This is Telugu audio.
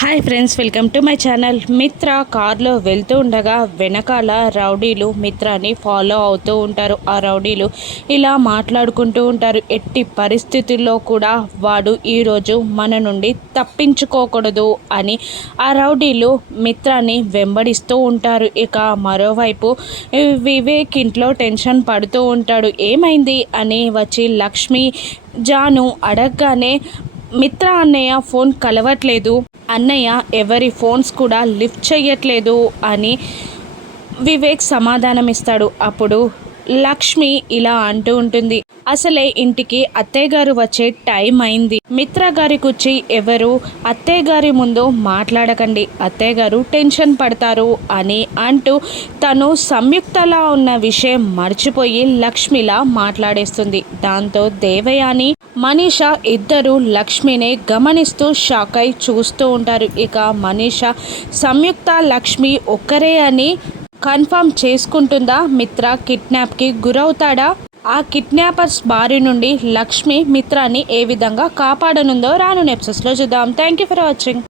Hi friends welcome to my channel. Mitra కార్లో వెళ్తూ ఉండగా వెనకాల రౌడీలు మిత్రాని ఫాలో అవుతూ ఉంటారు. ఆ రౌడీలు ఇలా మాట్లాడుకుంటూ ఉంటారు. ఎట్టి పరిస్థితుల్లో కూడా వాడు ఈరోజు మన నుండి తప్పించుకోకూడదు అని ఆ రౌడీలు మిత్రాన్ని వెంబడిస్తూ ఉంటారు. ఇక మరోవైపు వివేక్ ఇంట్లో టెన్షన్ పడుతూ ఉంటాడు. ఏమైంది అని వచ్చి లక్ష్మి జాను అడగగానే మిత్ర అన్నయ్య ఫోన్ కలవట్లేదు. అన్నయ్య ఎవరి ఫోన్స్ కూడా లిఫ్ట్ చేయట్లేదు అని వివేక్ సమాధానం ఇస్తాడు అప్పుడు లక్ష్మి ఇలా అంటూ ఉంటుంది. అసలే ఇంటికి అత్తయ్య గారు వచ్చే టైం అయింది. మిత్ర గారి కూర్చి ఎవరు? అత్తయ్య గారి ముందు మాట్లాడకండి. అత్తయ్య గారు టెన్షన్ పడతారు అని అంటూ తను సంయుక్తలా ఉన్న విషయం మర్చిపోయి లక్ష్మిలా మాట్లాడేస్తుంది. దాంతో దేవయాని మనీష ఇద్దరు లక్ష్మిని గమనిస్తూ షాక్ అయి చూస్తూ ఉంటారు. ఇక మనీష సంయుక్త లక్ష్మి ఒక్కరే అని కన్ఫర్మ్ చేసుకుంటుందా మిత్ర కిడ్నాప్కి గురవుతాడా? ఆ కిడ్నాపర్స్ బారి నుండి లక్ష్మి మిత్రాన్ని ఏ విధంగా కాపాడనుందో రాను నెప్సెస్లో చూద్దాం. Thank you for watching